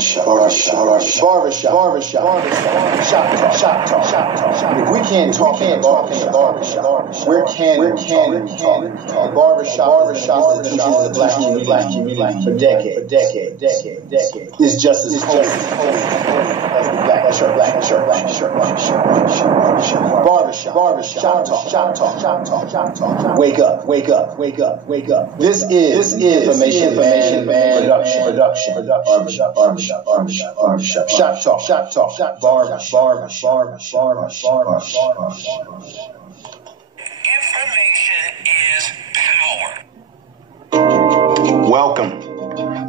Shop talk. If we can't talk in the barbershop, where can we talk? The barbershop is the institution of the black community for decades. It's just as holy as the black church. Barbershop talk. Wake up. This is information production. Barbershop. Shop talk. Barbershop. Information is power. Welcome.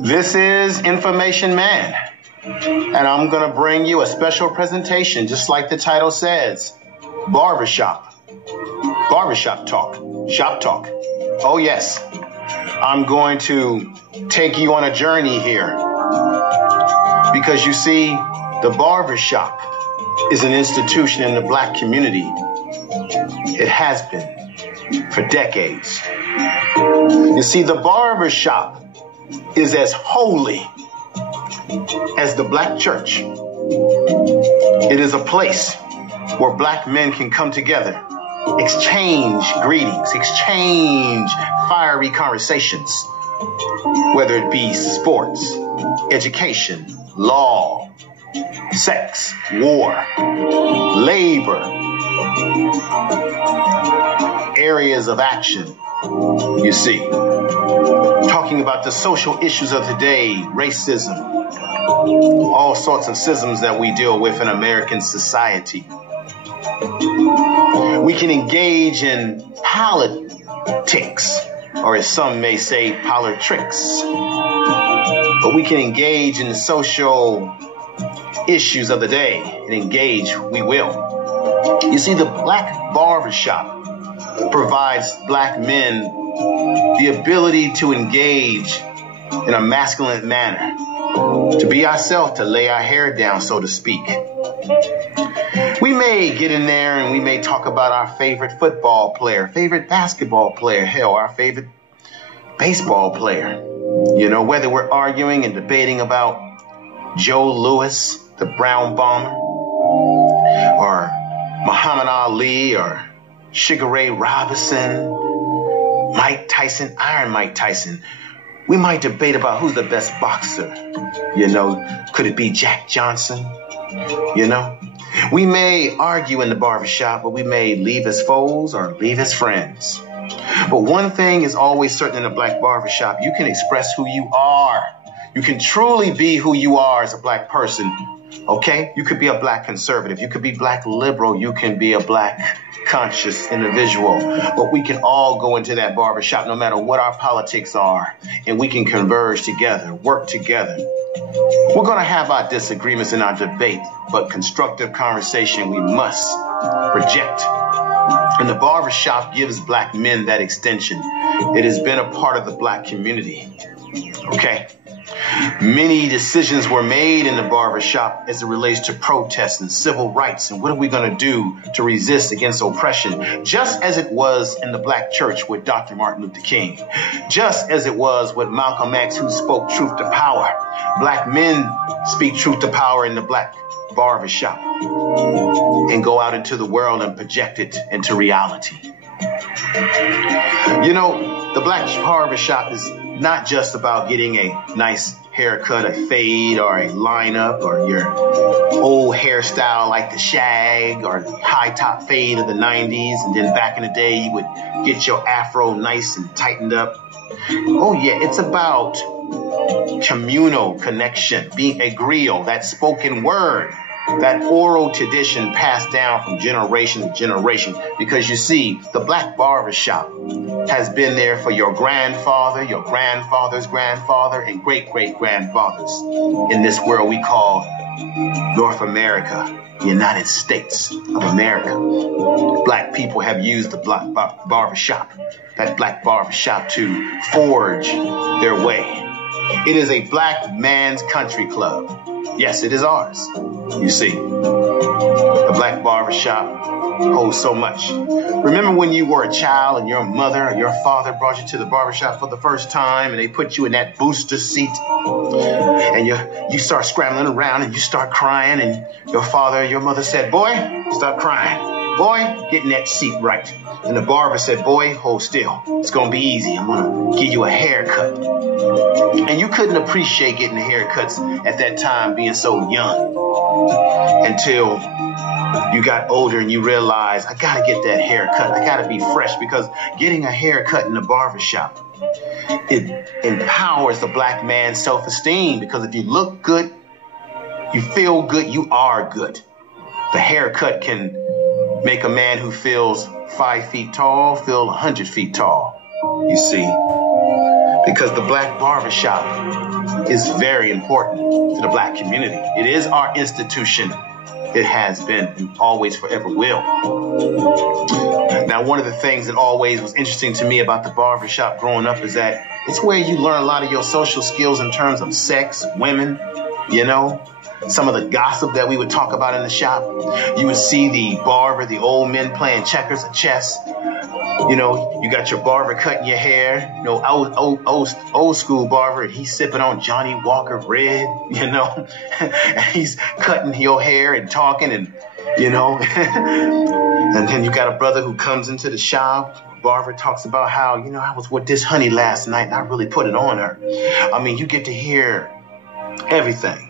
This is Information Man, and I'm going to bring you a special presentation, just like the title says, Barbershop talk, shop talk. Oh yes, I'm going to take you on a journey here, because you see, the barbershop is an institution in the black community. It has been for decades. You see, the barbershop is as holy as the black church. It is a place where black men can come together, exchange greetings, exchange fiery conversations, whether it be sports, education, law, sex, war, labor, areas of action, you see. Talking about the social issues of today, racism, all sorts of schisms that we deal with in American society. We can engage in politics, or as some may say, politics. But we can engage in the social issues of the day, and engage we will. You see, the black barbershop provides black men the ability to engage in a masculine manner, to be ourselves, to lay our hair down, so to speak. We may get in there and we may talk about our favorite football player, favorite basketball player, hell, our favorite baseball player. You know, whether we're arguing and debating about Joe Louis, the Brown Bomber, or Muhammad Ali, or Sugar Ray Robinson, Mike Tyson, Iron Mike Tyson. We might debate about who's the best boxer. You know, could it be Jack Johnson? You know, we may argue in the barbershop, but we may leave as foes or leave as friends. But one thing is always certain in a black barbershop: you can express who you are. You can truly be who you are as a black person. Okay? You could be a black conservative. You could be black liberal. You can be a black conscious individual. But we can all go into that barbershop no matter what our politics are, and we can converge together, work together. We're going to have our disagreements and our debate, but constructive conversation we must project. And the barbershop gives black men that extension. It has been a part of the black community. Okay? Many decisions were made in the barbershop as it relates to protests and civil rights, and what are we going to do to resist against oppression, just as it was in the black church with Dr. Martin Luther King, just as it was with Malcolm X, who spoke truth to power. Black men speak truth to power in the black barbershop and go out into the world and project it into reality. You know, the black barbershop is not just about getting a nice haircut, a fade, or a lineup, or your old hairstyle like the shag or the high top fade of the 90s. And then back in the day, you would get your afro nice and tightened up. Oh yeah, it's about communal connection, being a griot, that spoken word, that oral tradition passed down from generation to generation. Because you see, the black barbershop has been there for your grandfather, your grandfather's grandfather, and great-great-grandfathers in this world we call North America, the United States of America. Black people have used the black barbershop, that black barbershop, to forge their way. It is a black man's country club. Yes, it is ours. You see, the black barbershop holds so much. Remember when you were a child and your mother or your father brought you to the barbershop for the first time, and they put you in that booster seat, and and you start scrambling around and you start crying, and your father or your mother said, boy, stop crying. Boy, get in that seat right. And the barber said, boy, hold still. It's going to be easy. I'm going to give you a haircut. And you couldn't appreciate getting haircuts at that time, being so young, until you got older and you realized, I got to get that haircut. I got to be fresh, because getting a haircut in the barbershop, it empowers the black man's self-esteem, because if you look good, you feel good, you are good. The haircut can make a man who feels 5 feet tall feel 100 feet tall, you see, because the black barbershop is very important to the black community. It is our institution. It has been and always forever will. Now, one of the things that always was interesting to me about the barbershop growing up is that it's where you learn a lot of your social skills in terms of sex, women, you know, some of the gossip that we would talk about in the shop. You would see the barber, the old men playing checkers or chess. You know, you got your barber cutting your hair, you know, old school barber, and he's sipping on Johnny Walker Red, you know, and he's cutting your hair and talking, and, you know, and then you got a brother who comes into the shop. Barber talks about how, you know, I was with this honey last night and I really put it on her. I mean, you get to hear everything.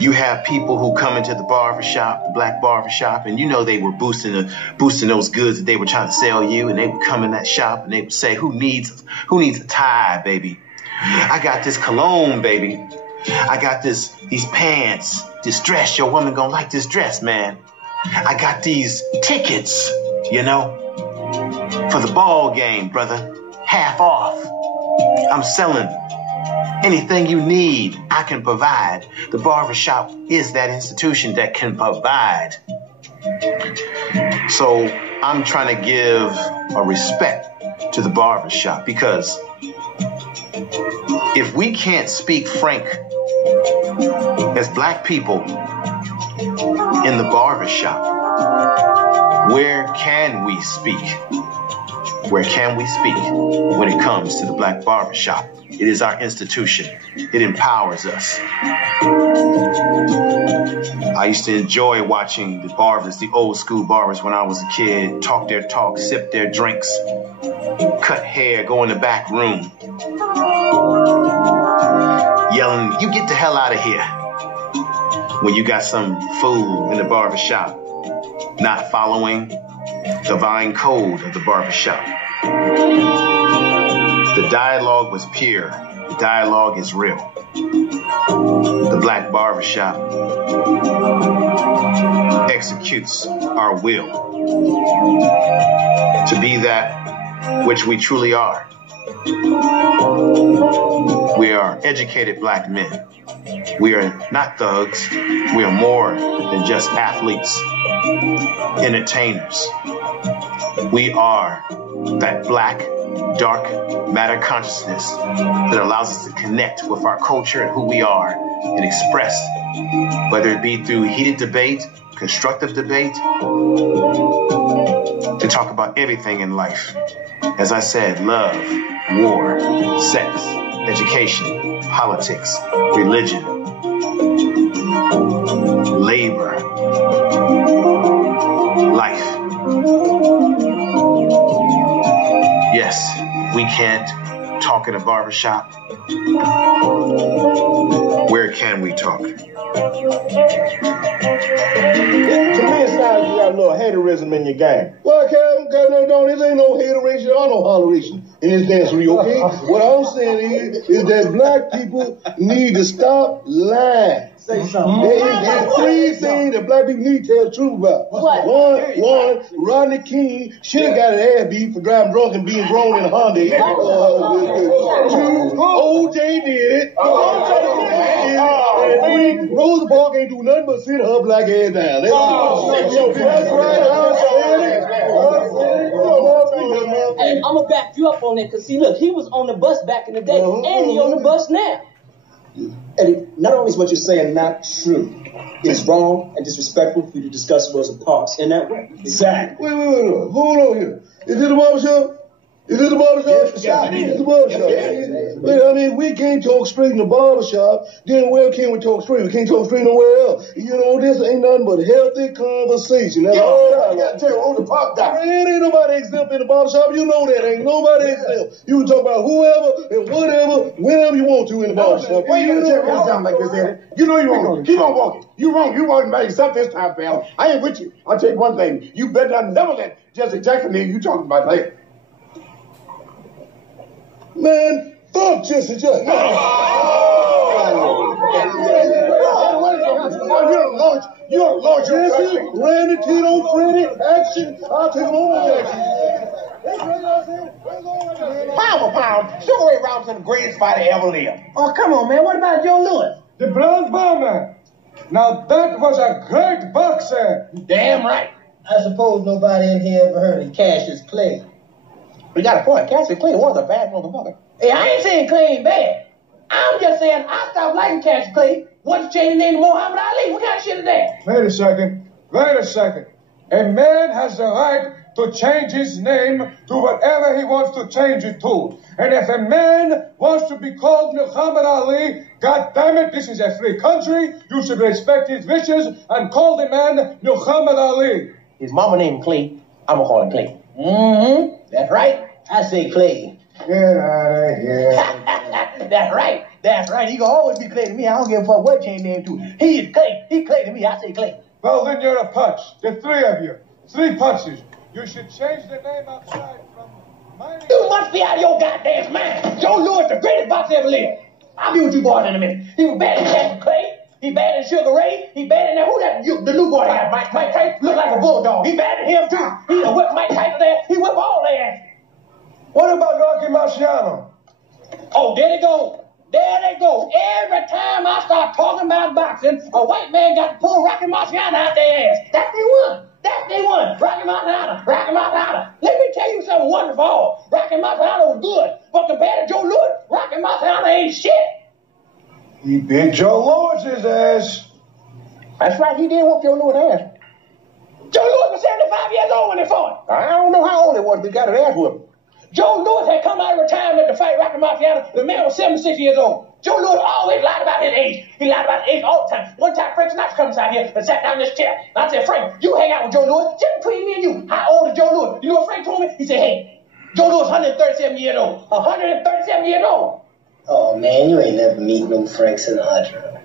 You have people who come into the barbershop, the black barbershop, and you know they were boosting those goods that they were trying to sell you, and they would come in that shop and they would say, who needs a tie, baby? I got this cologne, baby. I got these pants, this dress. Your woman gonna like this dress, man. I got these tickets, you know, for the ball game, brother. Half off. I'm selling anything you need, I can provide. The barbershop is that institution that can provide. So I'm trying to give a respect to the barbershop, because if we can't speak frank as black people in the barbershop, where can we speak? Where can we speak when it comes to the black barbershop? It is our institution. It empowers us. I used to enjoy watching the barbers, the old school barbers when I was a kid, talk their talk, sip their drinks, cut hair, go in the back room, yelling, you get the hell out of here, when you got some fool in the barbershop not following the divine code of the barbershop. The dialogue was pure. The dialogue is real. The black barbershop executes our will to be that which we truly are. We are educated black men. We are not thugs. We are more than just athletes, entertainers. We are that black, dark matter consciousness that allows us to connect with our culture and who we are and express, whether it be through heated debate, constructive debate, to talk about everything in life. As I said, love, war, sex, education, politics, religion, labor, life. Yes, we can't talk in a barbershop. Where can we talk? To me, it sounds like you got a little haterism in your game. Well, Kevin, no, this ain't no hateration or no holleration in this dancery, okay? What I'm saying is that black people need to stop lying. Say something. There's three things that black people need to tell the truth about. What? One, Rodney King should have got his ass beat for driving drunk and being grown in a Honda. Two, OJ did it. And three, Rosa Parks ain't do nothing but sit her black ass down. That's right. Hey, I'm gonna back you up on that, because see, look, he was on the bus back in the day, and he on the bus now. Eddie, not only is what you're saying not true, it's wrong and disrespectful for you to discuss Rosa Parks in that way. Exactly. Wait. Hold on here. Is this the barbershop? Is it the barbershop? Yes, it's the barbershop. But, I mean, we can't talk straight in the barbershop. Then where can we talk straight? We can't talk straight nowhere else. You know, this ain't nothing but healthy conversation. That's all I got to tell you. On the park down. Ain't nobody exempt in the barbershop. You know that. Ain't nobody exempt. You can talk about whoever and whatever, whenever you want to in the barbershop. Why you gotta tell me sound like this, Eddie? You know you're wrong. Keep on walking. You wrong. You wrong by yourself this time, pal. I ain't with you. I'll tell you one thing. You better never let Jesse Jackson hear you talking about later. Man, fuck Jesse Jackson. You don't launch Jesse, Randy, Tito, Freddie, action. I'll take them over, Jackson. Pound for pound, Sugar Ray Robinson, the greatest fighter ever lived. Oh, come on, man. What about Joe Louis? The Bronze Bomber. Now that was a great boxer. Damn right. I suppose nobody in here ever heard of Cassius Clay. We got a point. Cassius Clay was a bad motherfucker. Hey, I ain't saying Clay ain't bad. I'm just saying I stopped liking Cassius Clay. What's changing the name to Muhammad Ali? What kind of shit is that? Wait a second. A man has the right to change his name to whatever he wants to change it to. And if a man wants to be called Muhammad Ali, God damn it, this is a free country. You should respect his wishes and call the man Muhammad Ali. His mama named Clay. I'm gonna call him Clay. Mm-hmm. That's right. I say Clay. Get out of here. That's right. That's right. He gonna always be Clay to me. I don't give a fuck what change name to. He is Clay. He Clay to me. I say Clay. Well, then you're a punch. The three of you. 3 punches. You should change the name outside from my... You must be out of your goddamn mind. Joe Louis, the greatest boxer ever lived. I'll be with you boys in a minute. He was bad in Cassius Clay. He bad in Sugar Ray. He bad in that. Who that? The new boy got Mike Tyson. Look like a bulldog. He bad in him too. He done whipped Mike Tyson there. He whipped all their ass. What about Rocky Marciano? Oh, there they go. There they go. Every time I start talking about boxing, a white man got to pull Rocky Marciano out their ass. That they won. That they won. Rocky Marciano. Rocky Marciano. Let me tell you something wonderful. Rocky Marciano was good, but compared to Joe Louis, Rocky Marciano ain't shit. He beat Joe Louis' ass. That's right. He did whoop Joe Louis' ass. Joe Louis was 75 years old when they fought. I don't know how old he was, but he got an ass whooping. Joe Louis had come out of retirement to fight Rocky Marciano. The man was 76 years old. Joe Louis always lied about his age. He lied about his age all the time. One time, Frank Sinatra comes out here and sat down in this chair. And I said, Frank, you hang out with Joe Louis. Just between me and you, how old is Joe Louis? You know what Frank told me? He said, hey, Joe Louis is 137 years old. 137 years old. Oh, man, you ain't never meet no Frank Sinatra.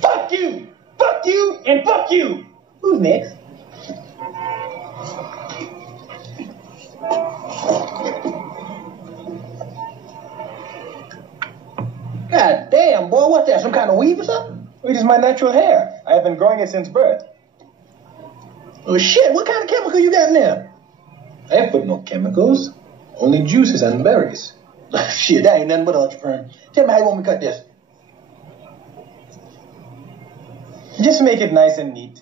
Fuck you. Fuck you and fuck you. Who's next? God damn, boy, what's that? Some kind of weave or something? It is my natural hair. I have been growing it since birth. Oh, shit, what kind of chemical you got in there? I have put no chemicals, only juices and berries. Shit, that ain't nothing but ultra-perm. Tell me how you want me to cut this. Just make it nice and neat.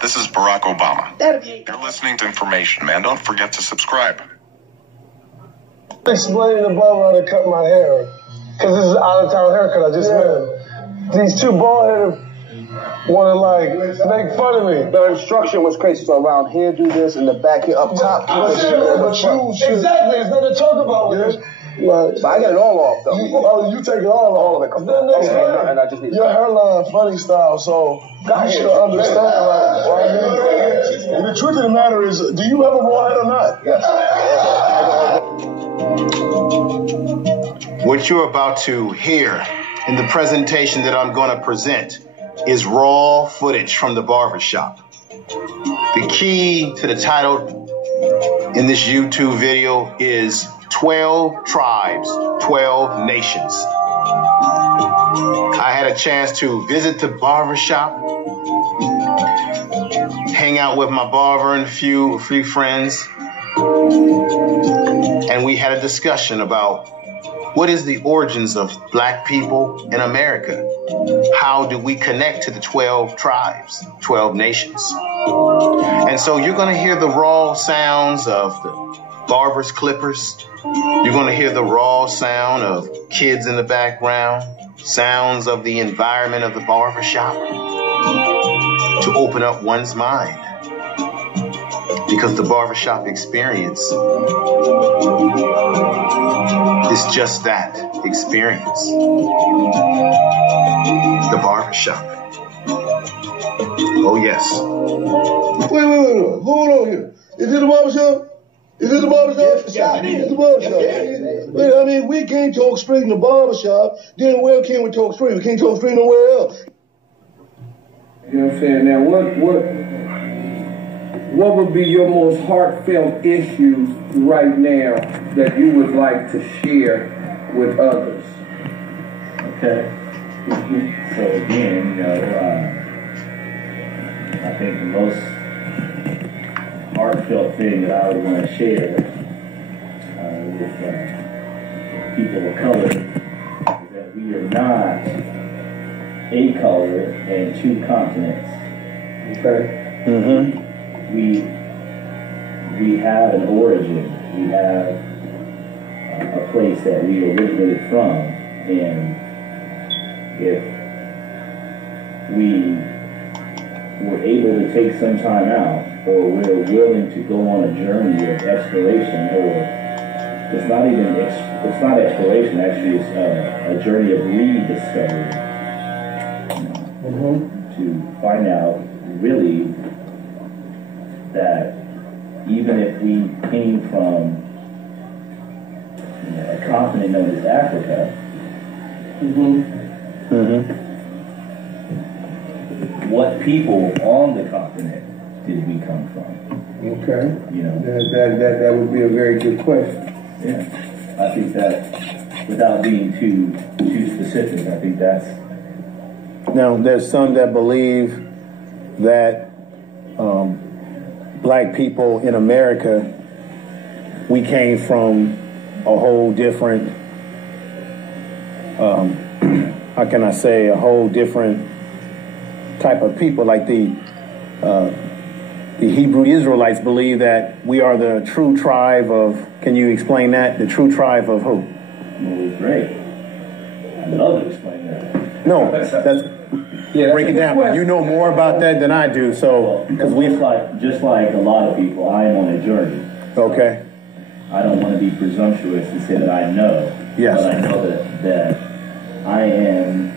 This is Barack Obama. That'll be... You're listening to Information Man. Don't forget to subscribe. Explaining to Bubba how to cut my hair. Because this is an out-of-town haircut I just made. These two bald-headed want to, like, make fun of me. The instruction was crazy. So around here, do this, and the back here up top. Exactly, there's nothing to talk about with this. Right. But I got it all off, though. You take it all off. Then next time, and I just need your hairline funny style, so you should understand, right? And the truth of the matter is, do you have a bald head or not? Yes. What you're about to hear in the presentation that I'm going to present is raw footage from the barbershop. The key to the title in this YouTube video is 12 tribes, 12 nations. I had a chance to visit the barbershop, hang out with my barber and a few friends, and we had a discussion about what is the origins of black people in America? How do we connect to the 12 tribes, 12 nations? And so you're going to hear the raw sounds of the barbers' clippers. You're going to hear the raw sound of kids in the background. sounds of the environment of the barbershop to open up one's mind. Because the barbershop experience is just that, experience. The barbershop. Oh, yes. Wait. Hold on here. Is it the barbershop? Is it the barbershop? Yeah, it is. It's the barbershop. Wait, I mean, we can't talk straight in the barbershop. Then where can we talk straight? We can't talk straight nowhere else. You know what I'm saying? Now, what would be your most heartfelt issues right now that you would like to share with others? Okay. So again, you know, I think the most heartfelt thing that I would want to share with people of color is that we are not a color and two continents. Okay. Mm-hmm. We have an origin. We have a place that we originated from, and if we were able to take some time out, or we're willing to go on a journey of exploration, or it's not exploration, actually it's a journey of rediscovery, to find out really that even if we came from a continent known as Africa, what people on the continent did we come from? Okay. You know, that would be a very good question. Yeah, I think that without being too specific, I think that's. Now, there's some that believe that black people in America, we came from a whole different, how can I say, a whole different type of people. Like the Hebrew Israelites believe that we are the true tribe of, can you explain that? The true tribe of who? Well, great. I'd love to explain that. No, that's break it down. You know more about that than I do, so because just like a lot of people, I am on a journey. Okay. I don't want to be presumptuous and say that I know. Yes. But I know that I am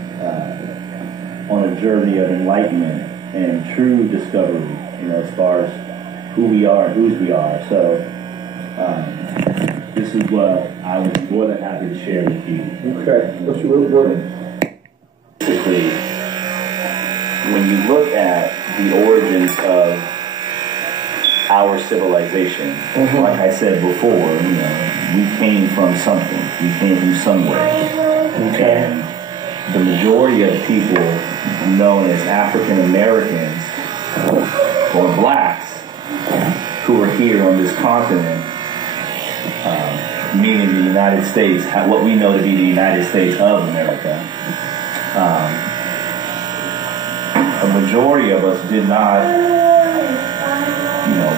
on a journey of enlightenment and true discovery, you know, as far as who we are and whose we are. So this is what I was more than happy to share with you. Okay. What's your word? Basically, when you look at the origins of our civilization, like I said before, you know, we came from something. We came from somewhere. Okay. And the majority of people known as African Americans or blacks who are here on this continent, meaning the United States, what we know to be the United States of America, a majority of us did not, you know,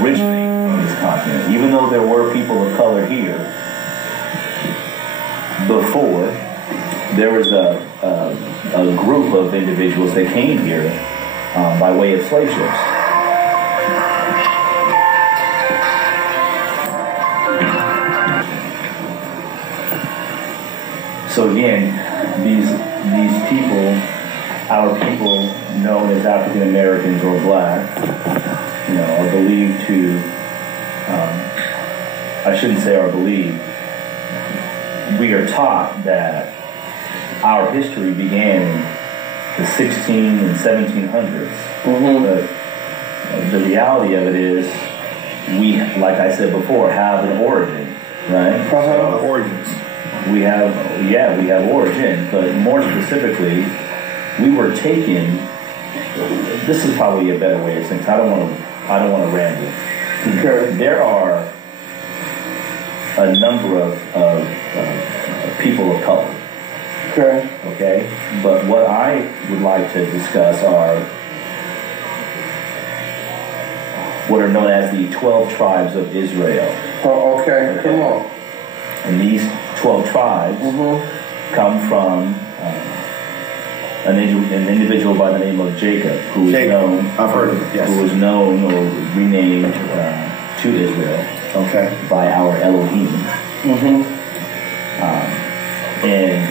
originate on this continent. Even though there were people of color here before, there was a group of individuals that came here by way of slave ships. So again, these people, our people known as African Americans or black, you know, are believed to, I shouldn't say are believed, we are taught that our history began in the 16 and 1700s. But the reality of it is, we, like I said before, have an origin, right? So, origins. We have origin, but more specifically, we were taken. This is probably a better way of saying. I don't want to ramble. Okay. There are a number of people of color. Okay. Okay. But what I would like to discuss are what are known as the 12 tribes of Israel. Oh, okay. Come on. And these 12 tribes come from an individual by the name of Jacob, who is known. I've heard of it. Yes. Who was known or renamed to Israel. Okay. By our Elohim. Mm-hmm. And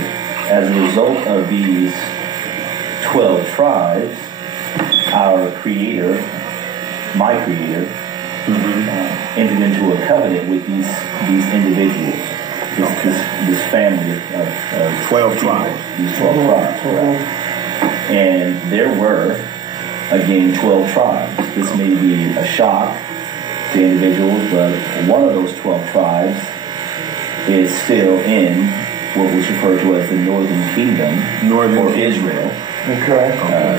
as a result of these 12 tribes, our Creator, my Creator, entered into a covenant with these individuals, this family of 12 tribes. These 12 tribes, correct. And there were, again, 12 tribes. This may be a shock to individuals, but one of those 12 tribes is still in what was referred to as the Northern Kingdom, or Israel. Okay.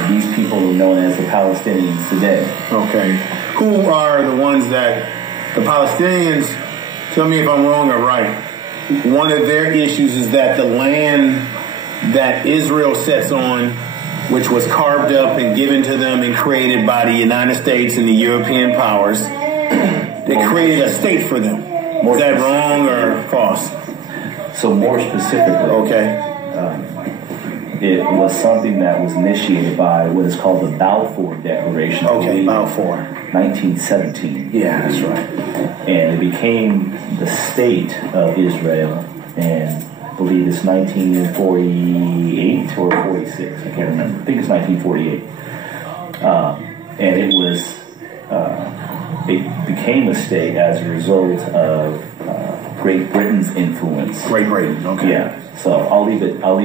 These people are known as the Palestinians today. Okay. Who are the ones that the Palestinians, tell me if I'm wrong or right, one of their issues is that the land that Israel sits on, which was carved up and given to them and created by the United States and the European powers, they created a state for them. Is that wrong or false? So more specifically, it was something that was initiated by what is called the Balfour Declaration. Okay, Balfour. 1917. Yeah, that's right. And it became the state of Israel, and I believe it's 1948 or 46. I can't remember. I think it's 1948. And it was, it became a state as a result of Great Britain's influence. Great Britain, okay. Yeah. So I'll leave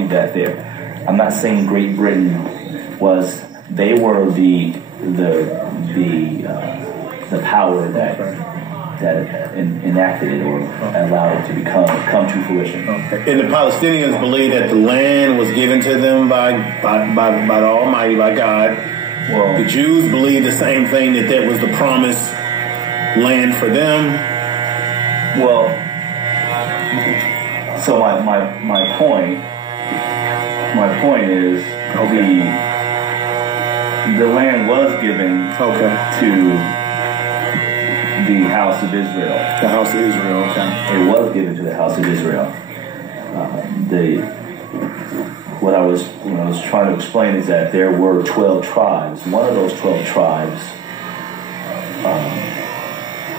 that there. I'm not saying Great Britain they were the power that enacted it or allowed it to come to fruition. Okay. And the Palestinians believe that the land was given to them by the Almighty, by God. Well, the Jews believe the same thing, that there was the promised land for them. Well, so my point is the land was given to the house of Israel. The house of Israel, okay. It was given to the house of Israel. What I was trying to explain is that there were 12 tribes. One of those 12 tribes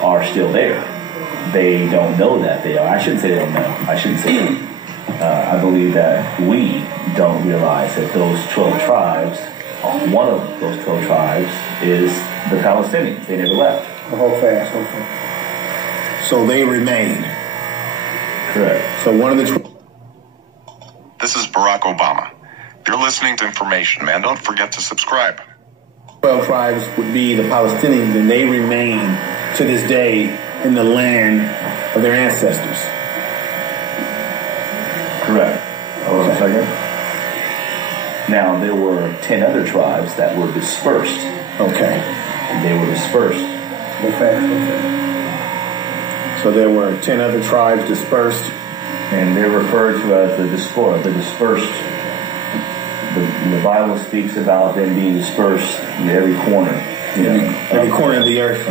are still there. They don't know that they are. I shouldn't say they don't know. I shouldn't say that. I believe that we don't realize that those 12 tribes, one of those 12 tribes is the Palestinians. They never left. Hold fast. So they remain. Correct. So one of the... This is Barack Obama. You're listening to Information Man. Don't forget to subscribe. 12 tribes would be the Palestinians, and they remain to this day in the land of their ancestors. Correct. Hold on a second. Now, there were 10 other tribes that were dispersed. Okay. They were dispersed. Okay. So there were 10 other tribes dispersed. And they're referred to as the dispersed. The Bible speaks about them being dispersed in every corner. Every corner of the earth.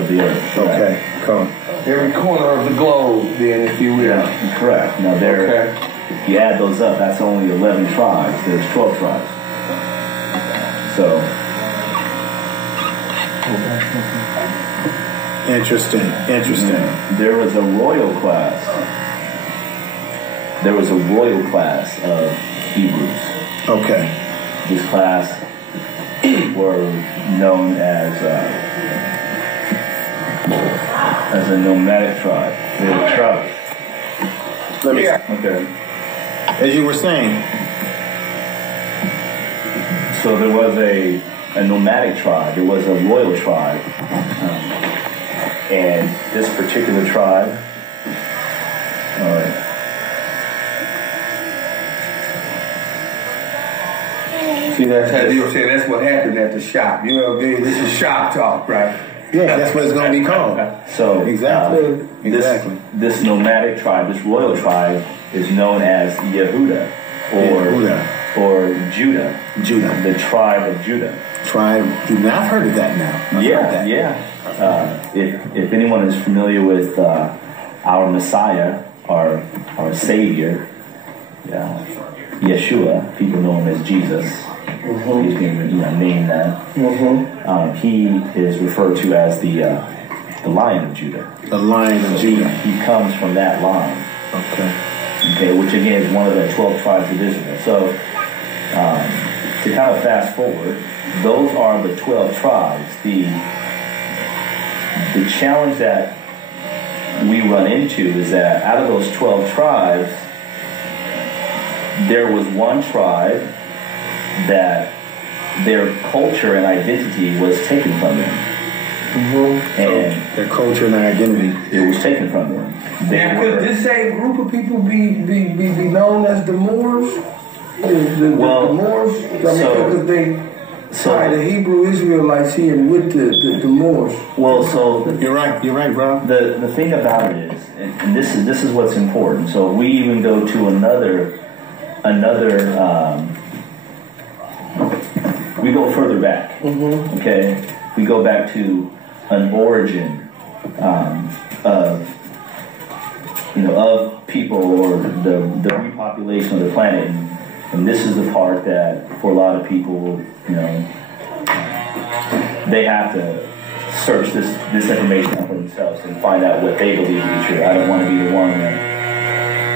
Okay, cool. Every corner of the globe, then, if you will. Yeah, correct. Now, if you add those up, that's only 11 tribes. There's 12 tribes. So. Interesting. There was a royal class. There was a royal class of Hebrews. Okay. This class were known as a nomadic tribe. They were tribes. Okay. As you were saying. So there was a nomadic tribe. There was a royal tribe. And this particular tribe, all right. See, that's how you were saying. That's what happened at the shop. You know, this is shop talk, right? Yeah, that's what it's going to be called. So exactly. This nomadic tribe, this royal tribe, is known as Yehuda, or Judah. The tribe of Judah. I've heard of that now. If anyone is familiar with our Messiah, our Savior, Yeshua. People know him as Jesus. He's been named that. He is referred to as the Lion of Judah. The Lion of Judah. He comes from that line. Okay, which again is one of the 12 tribes of Israel. So to kind of fast forward, those are the 12 tribes. The challenge that we run into is that out of those 12 tribes, there was one tribe that their culture and identity was taken from them. And their culture and identity, it was taken from them. Now, could this same group of people be known as the Moors? The Moors? Because they tied the Hebrew Israelites here with the Moors. Well, so you're right, bro. The thing about it is, and this is what's important. So we even go to another. We go further back. Okay, we go back to an origin of people, or the repopulation of the planet, and this is the part that for a lot of people, they have to search this information out for themselves and find out what they believe to be true. I don't want to be the one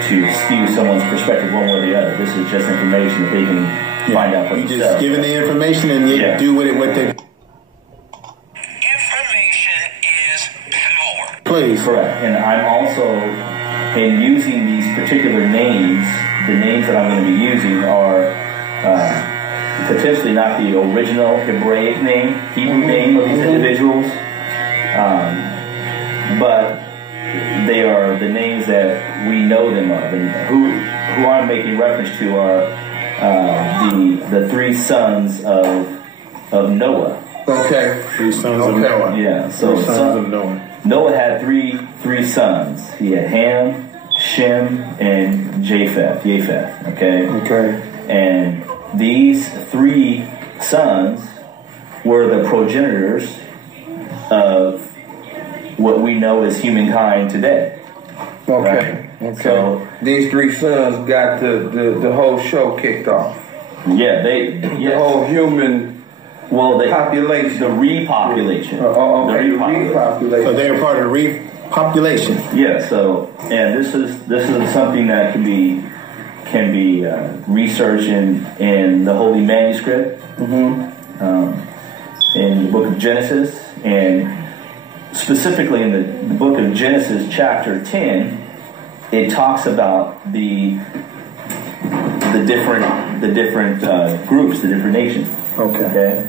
to skew someone's perspective one way or the other. This is just information that they can find out for themselves. Just giving the information and you do with it what they. Please. Correct. And I'm also, in using these particular names, the names that I'm going to be using are potentially not the original Hebraic name, Hebrew name of these individuals, but they are the names that we know them of. And who I'm making reference to are the three sons of Noah. Okay. Three sons of Noah. Yeah. So sons of Noah. Noah had three sons. He had Ham, Shem, and Japheth. Okay. And these three sons were the progenitors of what we know as humankind today. Okay. So these three sons got the whole show kicked off. Yeah, the whole human. Population. The repopulation. The repopulation. So they're part of the repopulation. Yeah. So, and this is something that can be researched in the Holy Manuscript, in the Book of Genesis, and specifically in the Book of Genesis, chapter 10, it talks about the different groups, the different nations. Okay.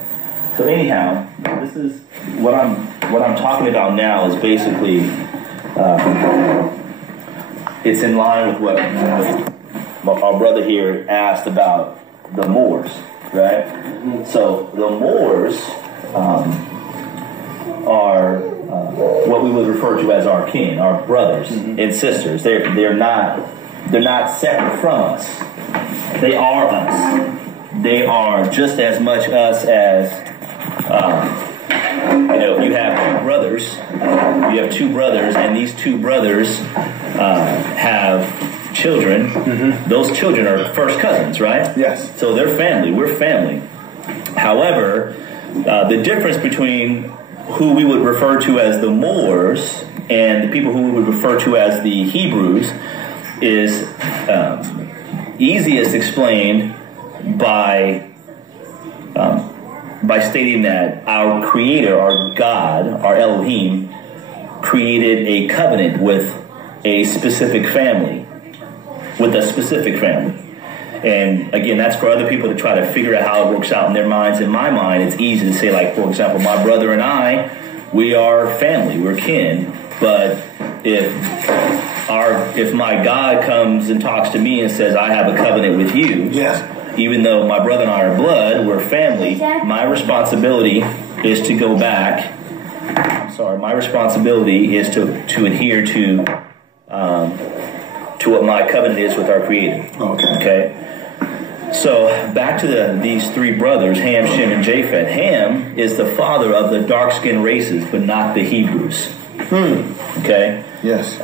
So anyhow, this is what I'm talking about now is basically it's in line with what our brother here asked about the Moors, right? So the Moors are what we would refer to as our kin, our brothers and sisters. They're not separate from us. They are us. They are just as much us as you have two brothers, and these two brothers have children. Those children are first cousins, right? Yes. So they're family. We're family. However, the difference between who we would refer to as the Moors and the people who we would refer to as the Hebrews is easiest explained by stating that our Creator, our God, our Elohim, created a covenant with a specific family. And again, that's for other people to try to figure out how it works out in their minds. In my mind, it's easy to say, like, for example, my brother and I, we are family, we're kin. But if my God comes and talks to me and says, I have a covenant with you, even though my brother and I are blood, we're family, my responsibility is to go back. My responsibility is to adhere to what my covenant is with our Creator. Okay. So back to these three brothers, Ham, Shem, and Japheth. Ham is the father of the dark-skinned races, but not the Hebrews. Okay. Yes.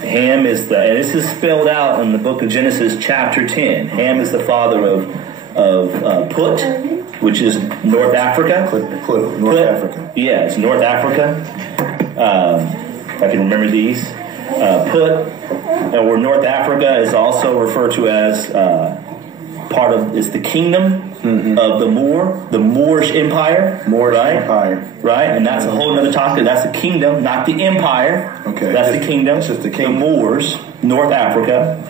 Ham is and this is spelled out in the book of Genesis chapter 10. Ham is the father of Put, which is North Africa. Put, North Africa. Yeah, it's North Africa. If I can remember these. Put, or North Africa, is also referred to as it's the kingdom of the Moorish Empire. Right? And that's a whole other topic. That's the kingdom, not the empire. Okay. That's the kingdom. It's just the kingdom. The Moors, North Africa.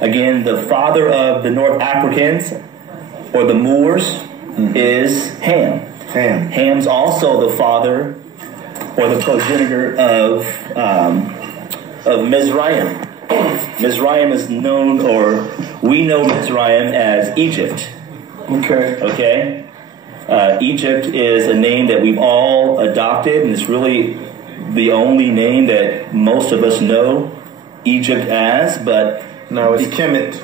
Again, the father of the North Africans, or the Moors, is Ham. Ham's also the father, or the progenitor of Mizraim. Mizraim is known, or we know Mizraim as Egypt. Okay. Egypt is a name that we've all adopted, and it's really the only name that most of us know Egypt as. But no, it's Kemet.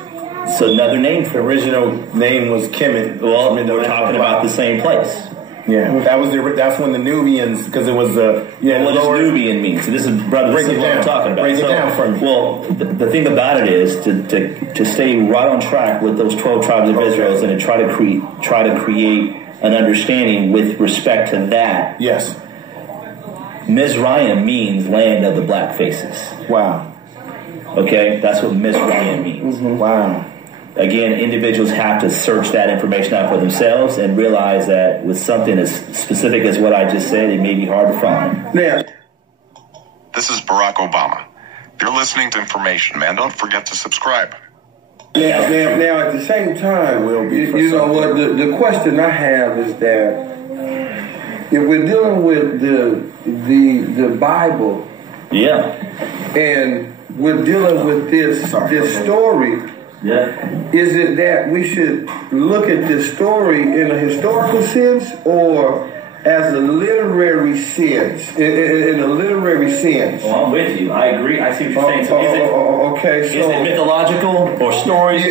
It's another name. The original name was Kemet. Well, we're talking about the same place. Yeah, that's when the Nubians, because it was the what does Nubian mean? So this is brother. Break it down. What I'm talking about. Break it down for me. Well, the thing about it is to stay right on track with those 12 tribes of Israel, and to try to create an understanding with respect to that. Yes. Mizraim means land of the black faces. Wow. Okay, that's what Mizraim means. Wow. Again, individuals have to search that information out for themselves and realize that with something as specific as what I just said, it may be hard to find. Now, this is Barack Obama. You're listening to Information Man. Don't forget to subscribe. Now, at the same time, you know what? The question I have is that if we're dealing with the Bible, and we're dealing with this story. Is it that we should look at this story in a historical sense or as a literary sense? In a literary sense. Well, I'm with you. I agree. I see what you're saying. Is it mythological or stories?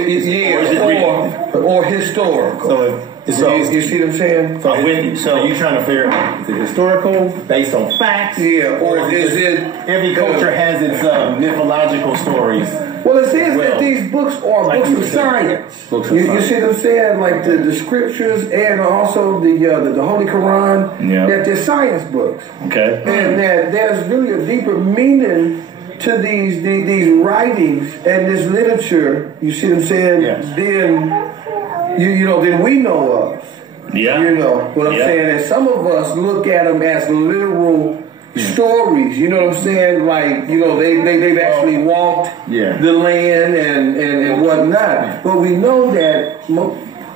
Or historical. So you see what I'm saying? I'm with you. So you're trying to figure out, is it historical, based on facts? Yeah, or is it... Every culture has its mythological stories. Well, it says that these books are books of science. You see what I'm saying? Like the scriptures and also the Holy Quran, that they're science books. Okay. And that there's really a deeper meaning to these writings and this literature, you see what I'm saying, than we know of. Yeah. You know what I'm saying? And some of us look at them as literal stories, you know what I'm saying? Like, you know, they've actually walked the land and whatnot. But we know that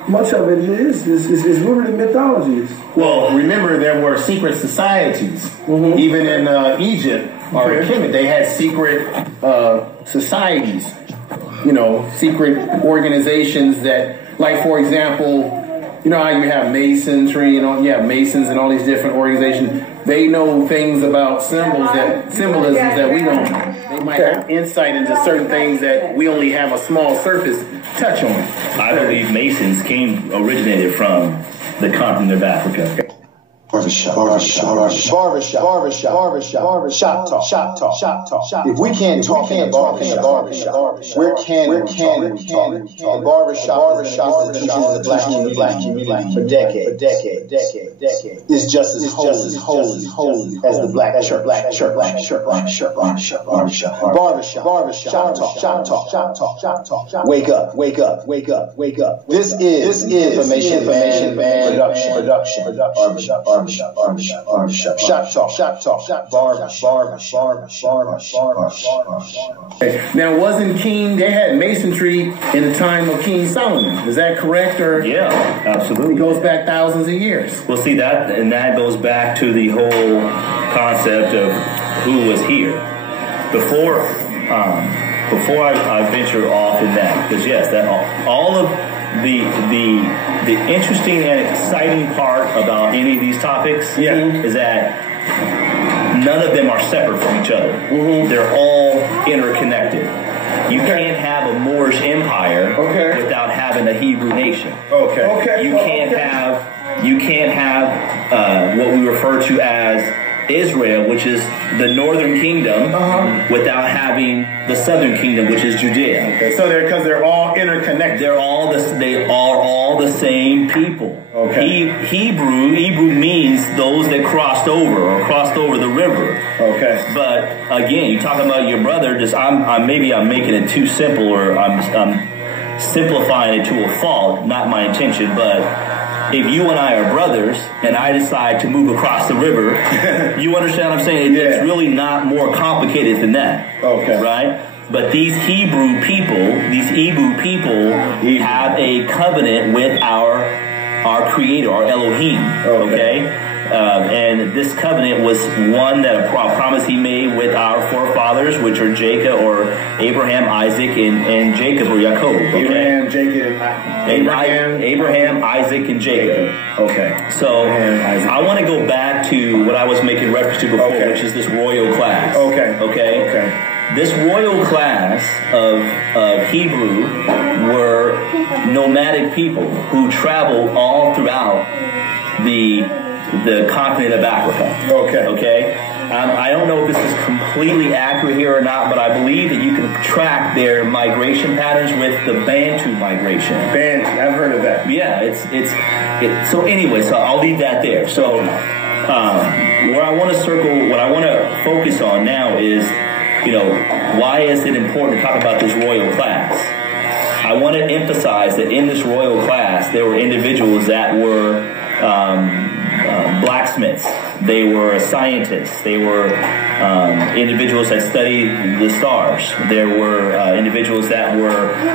much of it is rooted in mythologies. Well, remember there were secret societies. Even in Egypt or Kemet, they had secret societies. You know, secret organizations that, like, for example, you know how you have masonry and all, you have masons and all these different organizations. They know things about symbolisms that we don't know. They might have insight into certain things that we only have a small surface touch on. I believe Masons originated from the continent of Africa. Barbershop talk. If we can't talk in a barbershop, where can we talk? A barbershop institution is the black community for decades. Is just as holy as the black church. Barbershop talk. Wake up. This is Information Man production. Barbershop. Shop talk. Barbershop. Now, wasn't they had masonry in the time of King Solomon? Is that correct? Or yeah, absolutely. It goes back thousands of years. Well, see that goes back to the whole concept of who was here before I venture off in that, because yes, that all of the interesting and exciting part about any of these topics is that none of them are separate from each other. They're all interconnected. You can't have a Moorish empire without having a Hebrew nation. You can't have what we refer to as Israel, which is the northern kingdom, without having the southern kingdom, which is Judea. Okay, so they're all interconnected. They are all the same people. Okay. Hebrew means those that crossed over the river. Okay. But again, you talking about your brother. Maybe I'm making it too simple, or I'm simplifying it to a fault. Not my intention, but if you and I are brothers and I decide to move across the river, you understand what I'm saying? It's really not more complicated than that. Okay. Right? But these Hebrew people have a covenant with our Creator, our Elohim. Okay? And this covenant was one that a promise he made with our forefathers, which are Jacob, or Abraham, Isaac, and Jacob, or Yaakov. Okay? Abraham, Isaac, and Jacob. Okay. So I want to go back to what I was making reference to before, which is this royal class. Okay. This royal class of Hebrew were nomadic people who traveled all throughout the continent of Africa. Okay. I don't know if this is completely accurate here or not, but I believe that you can track their migration patterns with the Bantu migration. Bantu, I've heard of that. Yeah, so anyway, so I'll leave that there. So what I want to focus on now is, why is it important to talk about this royal class? I want to emphasize that in this royal class, there were individuals that were blacksmiths. They were scientists. They were individuals that studied the stars. There were individuals that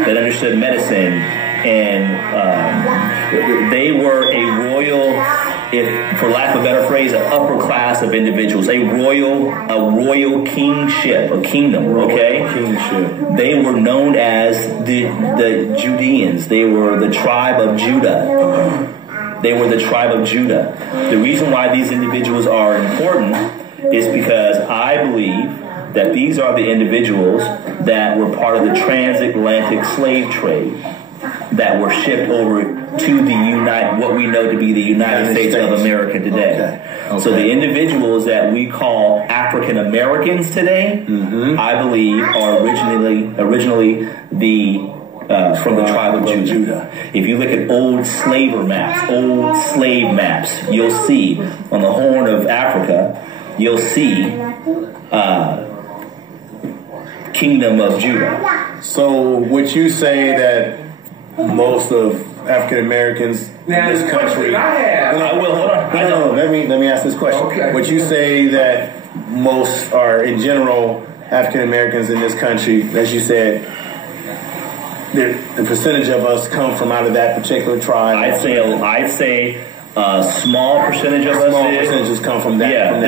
understood medicine, and they were a royal, if for lack of a better phrase, an upper class of individuals, a royal kingship, a kingdom. Okay, kingship. They were known as the Judeans. They were the tribe of Judah. They were the tribe of Judah. The reason why these individuals are important is because I believe that these are the individuals that were part of the transatlantic slave trade that were shipped over to what we know to be the United States of America today. Okay. So the individuals that we call African Americans today, I believe, are originally from the tribe of Judah. If you look at old slave maps, you'll see on the Horn of Africa, you'll see Kingdom of Judah. So would you say that most of African Americans in this country? Let me ask this question. Okay. Would you say that most are, in general, African Americans in this country, as you said, the percentage of us come from out of that particular tribe? I'd say a small percentage of us. Small percentages come from that.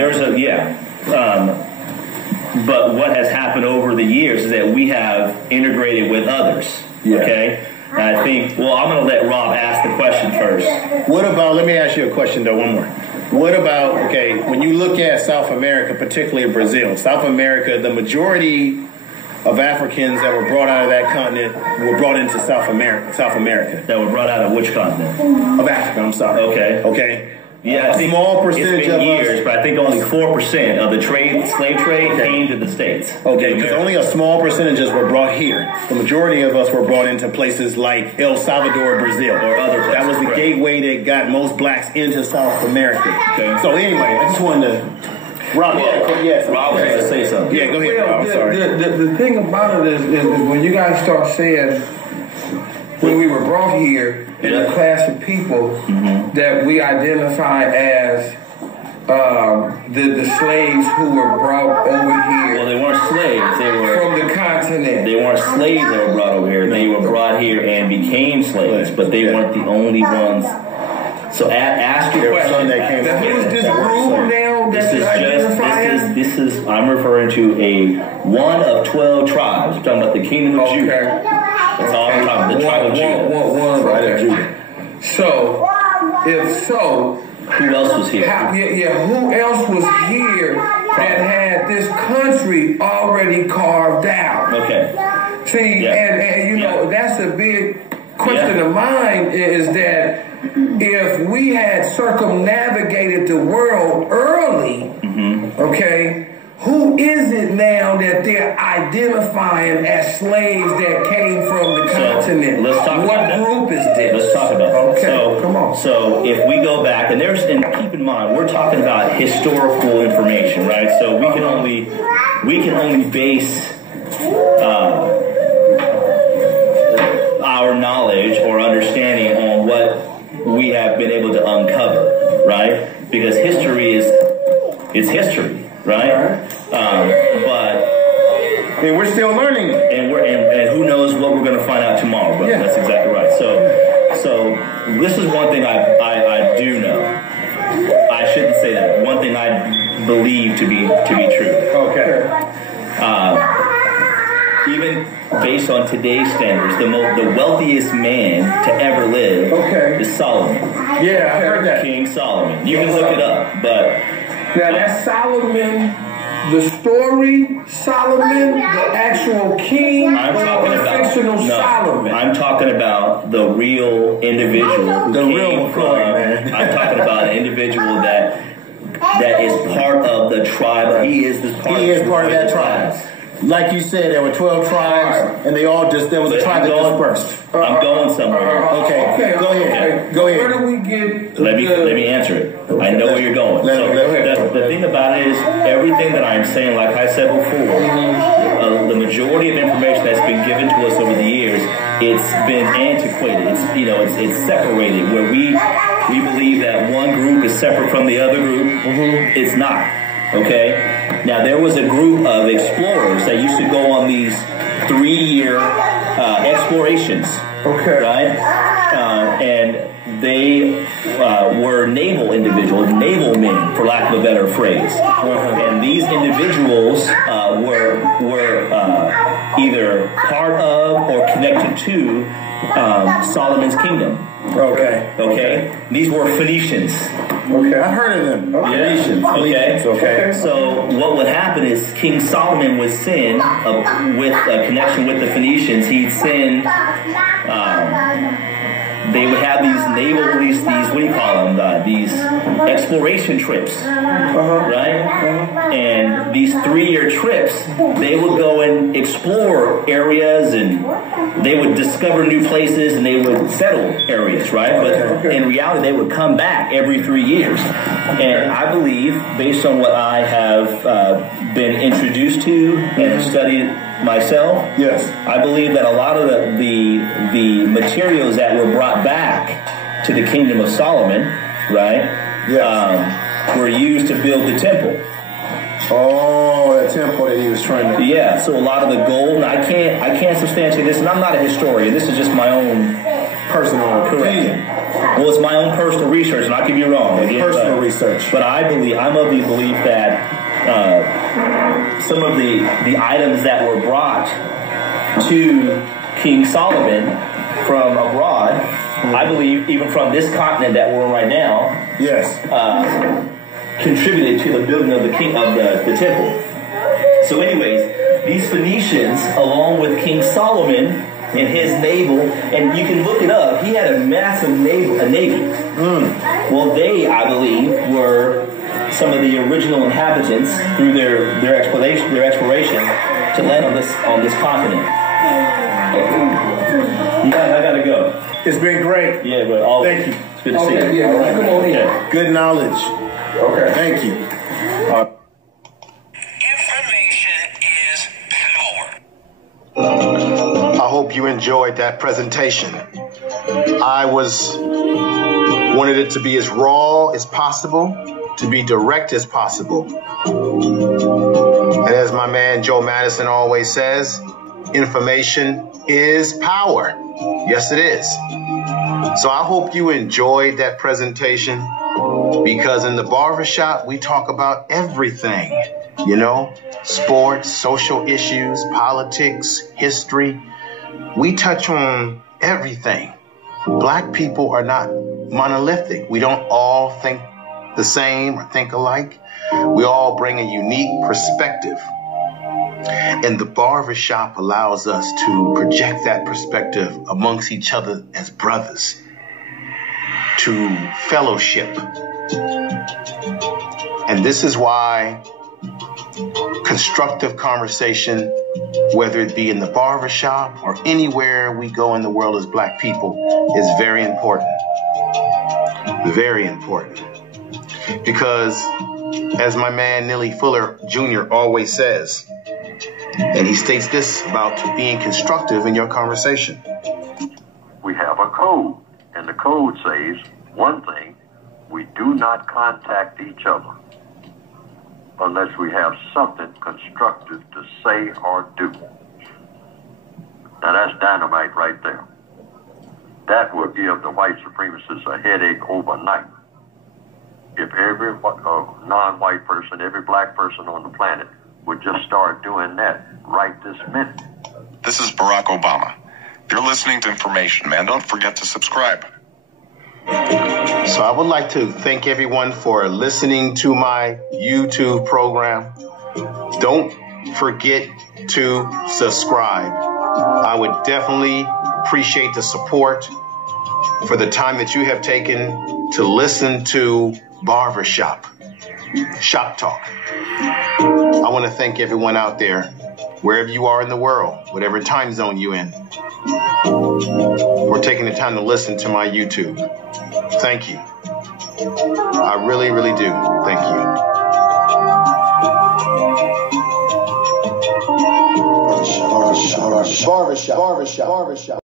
But what has happened over the years is that we have integrated with others. Yeah. Okay. And I think, well, I'm going to let Rob ask the question first. What about, let me ask you a question though, one more. What about, when you look at South America, particularly Brazil, South America, the majority of Africans that were brought out of that continent were brought into South America. That were brought out of which continent? Of Africa, I'm sorry. Okay. Yeah, a small percentage of years, but I think only 4% of the slave trade came to the States. Okay, because only a small percentages were brought here. The majority of us were brought into places like El Salvador, Brazil, or other places. That was the gateway that got most blacks into South America. Okay. So anyway, I just wanted to... Rob, Rob was going to say something. Yeah, go ahead, Rob. I'm sorry. The thing about it is when you guys start saying, when we were brought here, in a class of people that we identify as the slaves who were brought over here. Well, they weren't slaves. They were from the continent. They weren't slaves that were brought over here. They were brought here and became slaves, but they weren't the only ones. So ask your question. Who's this group now that you identify? This is I'm referring to a one of 12 tribes. I'm talking about the kingdom of Judah. That's all I'm talking about. The tribe of Judah. So, if so, who else was here? Who else was here that had this country already carved out? Okay. See, and you know, that's a big question of mine is that if we had circumnavigated the world early, okay, who is it now that they're identifying as slaves that came from the continent? Let's talk what about that. group is this? Let's talk about that. Okay, So, come on. So if we go back, and keep in mind, we're talking about historical information, right? So we can only base our knowledge or understanding on what we have been able to uncover, right? Because history is history. Right, but we're still learning, and who knows what we're going to find out tomorrow. But that's exactly right. So this is one thing I do know. I shouldn't say that. One thing I believe to be true. Okay. Even based on today's standards, the wealthiest man to ever live is Solomon. Yeah, I heard that. King Solomon. You can look it up, but. Now that's Solomon, the story Solomon, the actual king, I'm talking about fictional Solomon. I'm talking about the real individual. The real man. I'm talking about an individual that is part of the tribe. He is part of that tribe. Like you said, there were 12 tribes, and there was a tribe that dispersed. I'm going somewhere. Okay, go ahead. Go ahead. Where do we get? Let me answer it. I know where you're going. The thing about it is, everything that I'm saying, like I said before, the majority of information that's been given to us over the years, it's been antiquated. It's separated. Where we believe that one group is separate from the other group, it's not. Okay? Now, there was a group of explorers that used to go on these 3-year explorations. Okay. Right? And they were naval individuals, naval men, for lack of a better phrase. And these individuals were either part of or connected to Solomon's kingdom. Okay. These were Phoenicians. Okay, I've heard of them. Phoenicians. Okay. So what would happen is King Solomon would sin with a connection with the Phoenicians. He'd sin. They would have these what do you call them? These exploration trips, right? And these 3-year trips, they would go and explore areas, and they would discover new places, and they would settle areas, right? But in reality, they would come back every 3 years. And I believe, based on what I have been introduced to and studied myself, I believe that a lot of the materials that were brought back to the kingdom of Solomon, right, were used to build the temple. Oh, that temple that he was trying to. Yeah, so a lot of the gold. I can't substantiate this, and I'm not a historian. This is just my own personal opinion. Well, it's my own personal research, and I could be wrong. Personal research. But I'm of the belief that some of the items that were brought to King Solomon from abroad, I believe, even from this continent that we're in right now, contributed to the building of the temple. So, anyways, these Phoenicians, along with King Solomon and his naval, and you can look it up, he had a massive navy. Well, they, I believe, were some of the original inhabitants through their exploration to land on this continent. I gotta go. It's been great. Yeah, but thank you. It's good to see you. Yeah, right. Come on in. Good knowledge. Okay. Thank you. Information is power. I hope you enjoyed that presentation. I wanted it to be as raw as possible, to be direct as possible. And as my man Joe Madison always says, information is power. Yes, it is. So I hope you enjoyed that presentation, because in the barbershop, we talk about everything, sports, social issues, politics, history. We touch on everything. Black people are not monolithic. We don't all think the same or think alike. We all bring a unique perspective. And the barbershop allows us to project that perspective amongst each other as brothers. to fellowship. And this is why constructive conversation, whether it be in the barbershop or anywhere we go in the world as black people, is very important. Very important. Because as my man Neely Fuller Jr. always says, and he states this about being constructive in your conversation. We have a code, and the code says one thing: we do not contact each other unless we have something constructive to say or do. Now that's dynamite right there. That will give the white supremacists a headache overnight. If every non-white person, every black person on the planet would just start doing that right this minute. This is Barack Obama. You're listening to Information Man. Don't forget to subscribe. So I would like to thank everyone for listening to my YouTube program. Don't forget to subscribe. I would definitely appreciate the support for the time that you have taken to listen to Barbershop, Shop Talk. I want to thank everyone out there, wherever you are in the world, whatever time zone you're in, for taking the time to listen to my YouTube. Thank you. I really, really do. Thank you. Barbershop.